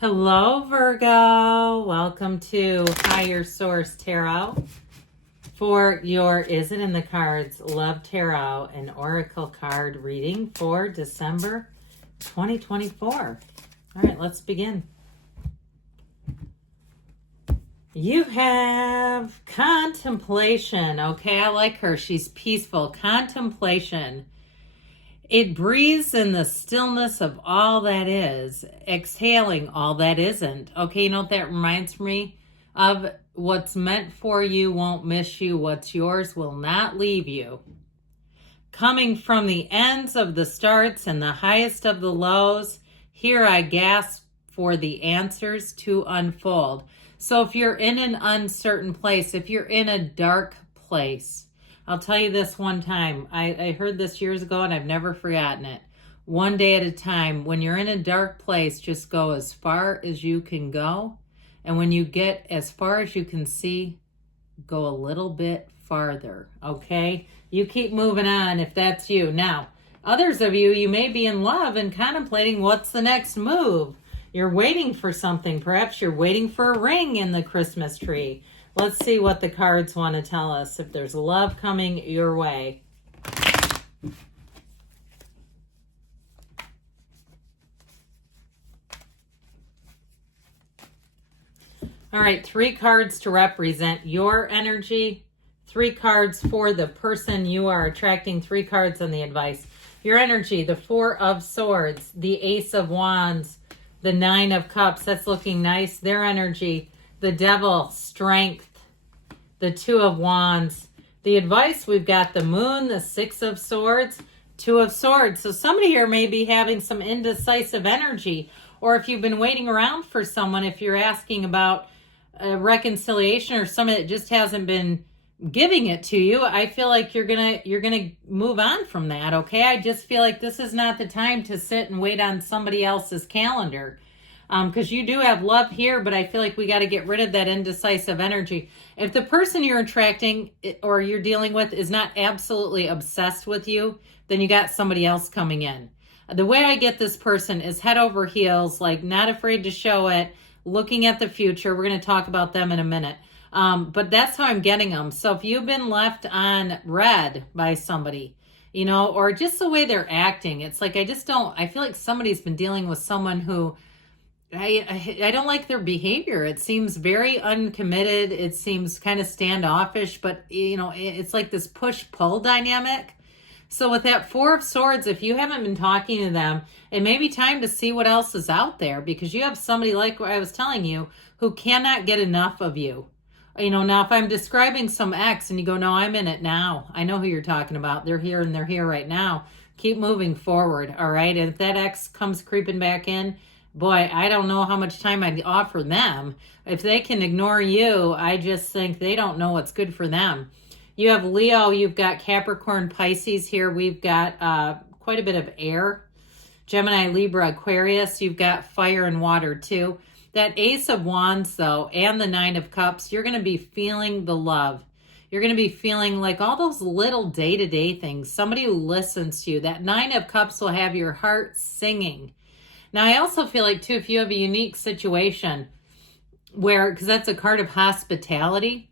Hello, Virgo. Welcome to Higher Source Tarot for your Is It in the Cards Love Tarot and Oracle card reading for December 2024. All right, let's begin. You have contemplation. Okay, I like her. She's peaceful. Contemplation. It breathes in the stillness of all that is, exhaling all that isn't. Okay, you know what that reminds me of? What's meant for you won't miss you. What's yours will not leave you. Coming from the ends of the starts and the highest of the lows, here I gasp for the answers to unfold. So if you're in an uncertain place, if you're in a dark place, I'll tell you this one time. I heard this years ago and I've never forgotten it. One day at a time. When you're in a dark place, just go as far as you can go. And when you get as far as you can see, go a little bit farther. Okay? You keep moving on if that's you. Now, others of you, you may be in love and contemplating what's the next move. You're waiting for something. Perhaps you're waiting for a ring in the Christmas tree. Let's see what the cards want to tell us, if there's love coming your way. All right, 3 cards to represent your energy, 3 cards for the person you are attracting, 3 cards on the advice. Your energy, the 4 of Swords, the Ace of Wands, the 9 of Cups. That's looking nice. Their energy, the Devil, Strength, the 2 of Wands. The advice, we've got the Moon, the 6 of Swords, 2 of Swords. So somebody here may be having some indecisive energy, or if you've been waiting around for someone, if you're asking about a reconciliation or someone that just hasn't been giving it to you, I feel like you're gonna move on from that. Okay, I just feel like this is not the time to sit and wait on somebody else's calendar. Because you do have love here, but I feel like we got to get rid of that indecisive energy. If the person you're attracting or you're dealing with is not absolutely obsessed with you, then you got somebody else coming in. The way I get this person is head over heels, like not afraid to show it, looking at the future. We're going to talk about them in a minute. But that's how I'm getting them. So if you've been left on red by somebody, you know, or just the way they're acting, it's like I feel like somebody's been dealing with someone who, I don't like their behavior. It seems very uncommitted. It seems kind of standoffish, but you know, it's like this push-pull dynamic. So with that 4 of Swords, if you haven't been talking to them, it may be time to see what else is out there, because you have somebody, like what I was telling you, who cannot get enough of you. You know, now if I'm describing some ex and you go, no, I'm in it now. I know who you're talking about. They're here and they're here right now. Keep moving forward. All right. And if that ex comes creeping back in, boy, I don't know how much time I'd offer them. If they can ignore you, I just think they don't know what's good for them. You have Leo, you've got Capricorn, Pisces here. We've got quite a bit of air. Gemini, Libra, Aquarius. You've got fire and water too. That Ace of Wands, though, and the 9 of Cups, you're going to be feeling the love. You're going to be feeling like all those little day-to-day things. Somebody who listens to you. That 9 of Cups will have your heart singing. Now, I also feel like, too, if you have a unique situation where, because that's a card of hospitality,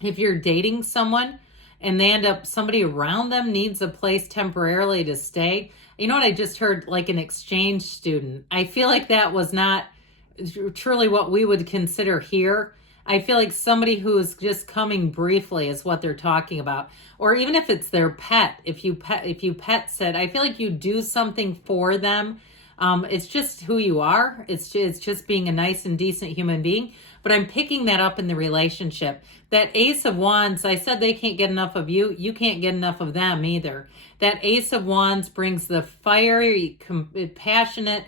if you're dating someone and they end up, somebody around them needs a place temporarily to stay. You know what I just heard? Like an exchange student. I feel like that was not truly what we would consider here. I feel like somebody who is just coming briefly is what they're talking about. Or even if it's their pet, if you pet sit, I feel like you do something for them. It's just who you are. It's just being a nice and decent human being. But I'm picking that up in the relationship. That Ace of Wands, I said they can't get enough of you. You can't get enough of them either. That Ace of Wands brings the fiery, passionate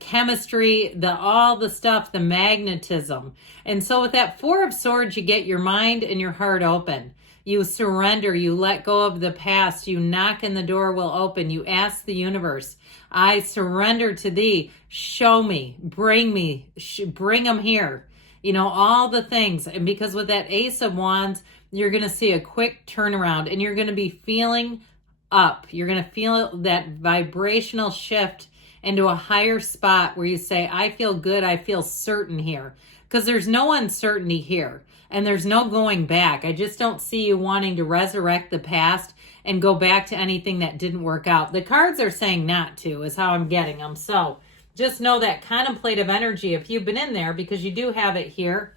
chemistry, all the stuff, the magnetism. And so with that 4 of Swords, you get your mind and your heart open. You surrender, you let go of the past, you knock and the door will open. You ask the universe, I surrender to thee, show me, bring them here. You know, all the things. And because with that Ace of Wands, you're going to see a quick turnaround and you're going to be feeling up. You're going to feel that vibrational shift into a higher spot where you say, I feel good, I feel certain here. Because there's no uncertainty here and there's no going back. I just don't see you wanting to resurrect the past and go back to anything that didn't work out. The cards are saying not to, is how I'm getting them. So just know that contemplative energy, if you've been in there, because you do have it here,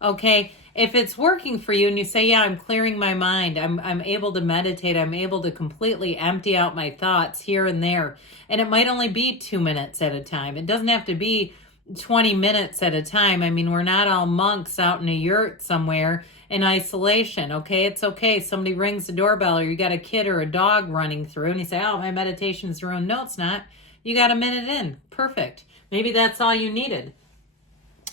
okay, if it's working for you and you say, yeah, I'm clearing my mind, I'm able to meditate, I'm able to completely empty out my thoughts here and there, and it might only be 2 minutes at a time. It doesn't have to be 20 minutes at a time. I mean, we're not all monks out in a yurt somewhere in isolation, okay? It's okay. Somebody rings the doorbell or you got a kid or a dog running through and you say, oh, my meditation's ruined. No, it's not. You got a minute in. Perfect. Maybe that's all you needed.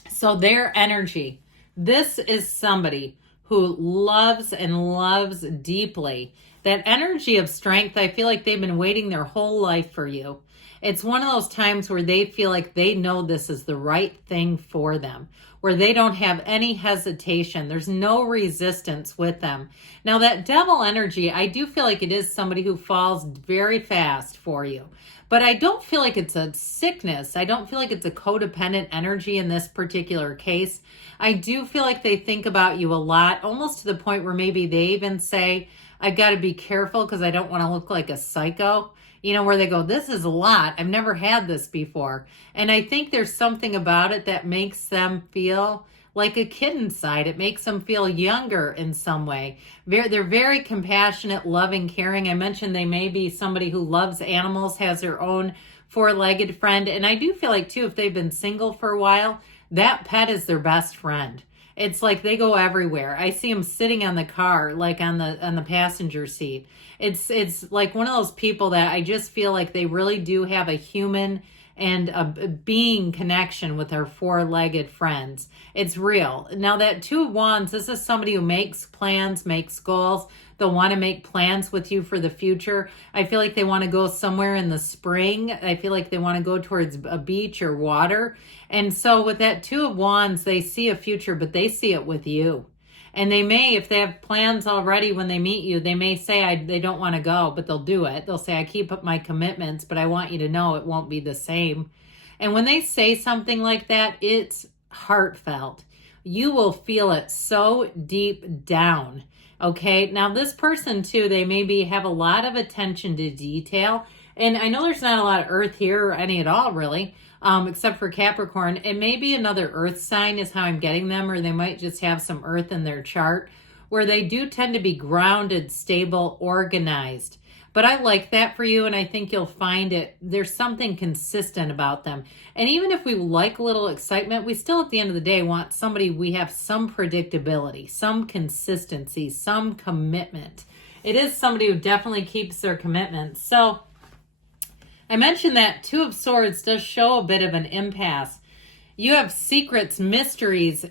So their energy. This is somebody who loves and loves deeply. That energy of strength, I feel like they've been waiting their whole life for you. It's one of those times where they feel like they know this is the right thing for them, where they don't have any hesitation. There's no resistance with them. Now, that devil energy, I do feel like it is somebody who falls very fast for you. But I don't feel like it's a sickness. I don't feel like it's a codependent energy in this particular case. I do feel like they think about you a lot, almost to the point where maybe they even say, I got to be careful because I don't want to look like a psycho. You know, where they go, this is a lot. I've never had this before. And I think there's something about it that makes them feel like a kid inside. It makes them feel younger in some way. They're very compassionate, loving, caring. I mentioned they may be somebody who loves animals, has their own four-legged friend. And I do feel like, too, if they've been single for a while, that pet is their best friend. It's like they go everywhere. I see them sitting on the car, like on the passenger seat. It's like one of those people that I just feel like they really do have a human and a being connection with their four-legged friends. It's real. Now that Two of Wands, this is somebody who makes plans, makes goals. They'll want to make plans with you for the future. I feel like they want to go somewhere in the spring. I feel like they want to go towards a beach or water. And so with that Two of Wands, they see a future, but they see it with you. And they may, if they have plans already when they meet you, they may say they don't want to go, but they'll do it. They'll say, I keep up my commitments, but I want you to know it won't be the same. And when they say something like that, it's heartfelt. You will feel it so deep down. Okay, now this person too, they maybe have a lot of attention to detail. And I know there's not a lot of earth here or any at all really, except for Capricorn. It may be another earth sign is how I'm getting them, or they might just have some earth in their chart where they do tend to be grounded, stable, organized. But I like that for you, and I think you'll find it. There's something consistent about them. And even if we like a little excitement, we still at the end of the day want somebody, we have some predictability, some consistency, some commitment. It is somebody who definitely keeps their commitment. So I mentioned that Two of Swords does show a bit of an impasse. You have secrets, mysteries,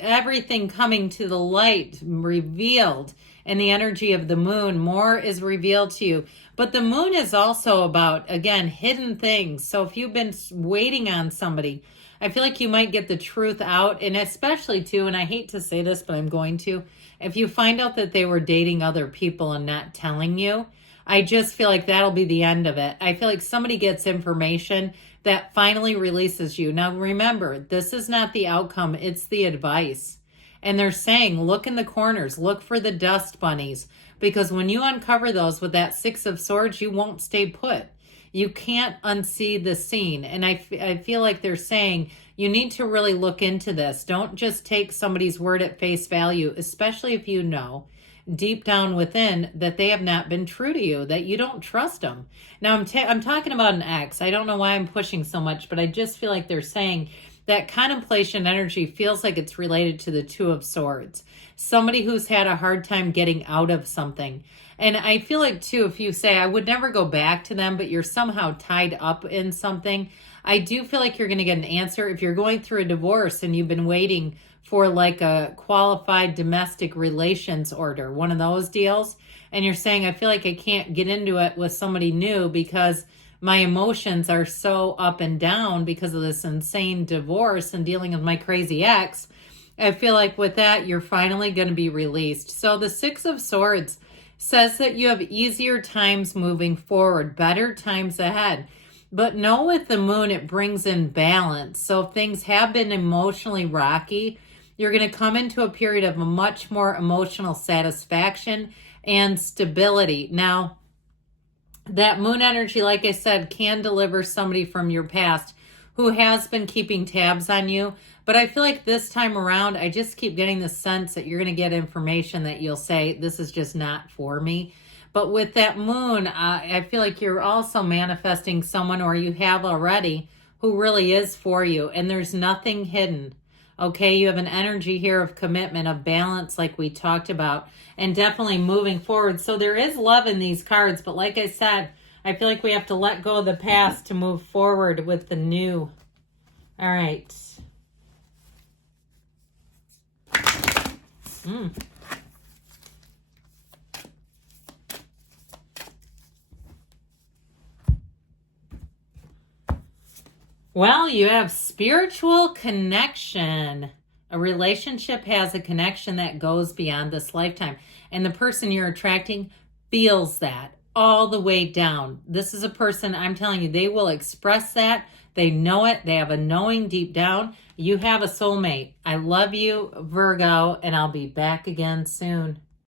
everything coming to the light, revealed. And the energy of the moon, more is revealed to you. But the moon is also about, again, hidden things. So if you've been waiting on somebody, I feel like you might get the truth out. And especially too, and I hate to say this, but I'm going to, if you find out that they were dating other people and not telling you, I just feel like that'll be the end of it. I feel like somebody gets information that finally releases you. Now remember, this is not the outcome, it's the advice. And they're saying, look in the corners, look for the dust bunnies, because when you uncover those with that Six of Swords, you won't stay put. You can't unsee the scene. And I feel like they're saying you need to really look into this. Don't just take somebody's word at face value, especially if you know deep down within that they have not been true to you, that you don't trust them. Now, I'm talking about an ex. I don't know why I'm pushing so much, but I just feel like they're saying that contemplation energy feels like it's related to the Two of Swords. Somebody who's had a hard time getting out of something. And I feel like, too, if you say, I would never go back to them, but you're somehow tied up in something, I do feel like you're going to get an answer. If you're going through a divorce and you've been waiting for like a qualified domestic relations order, one of those deals, and you're saying, I feel like I can't get into it with somebody new because my emotions are so up and down because of this insane divorce and dealing with my crazy ex. I feel like with that, you're finally going to be released. So the Six of Swords says that you have easier times moving forward, better times ahead. But know with the moon, it brings in balance. So if things have been emotionally rocky, you're going to come into a period of a much more emotional satisfaction and stability. Now, that moon energy, like I said, can deliver somebody from your past who has been keeping tabs on you. But I feel like this time around, I just keep getting the sense that you're going to get information that you'll say, this is just not for me. But with that moon, I feel like you're also manifesting someone, or you have already, who really is for you. And there's nothing hidden. Okay, you have an energy here of commitment, of balance, like we talked about, and definitely moving forward. So there is love in these cards. But like I said, I feel like we have to let go of the past to move forward with the new. All right. Well, you have spiritual connection. A relationship has a connection that goes beyond this lifetime. And the person you're attracting feels that all the way down. This is a person, I'm telling you, they will express that. They know it. They have a knowing deep down. You have a soulmate. I love you, Virgo, and I'll be back again soon.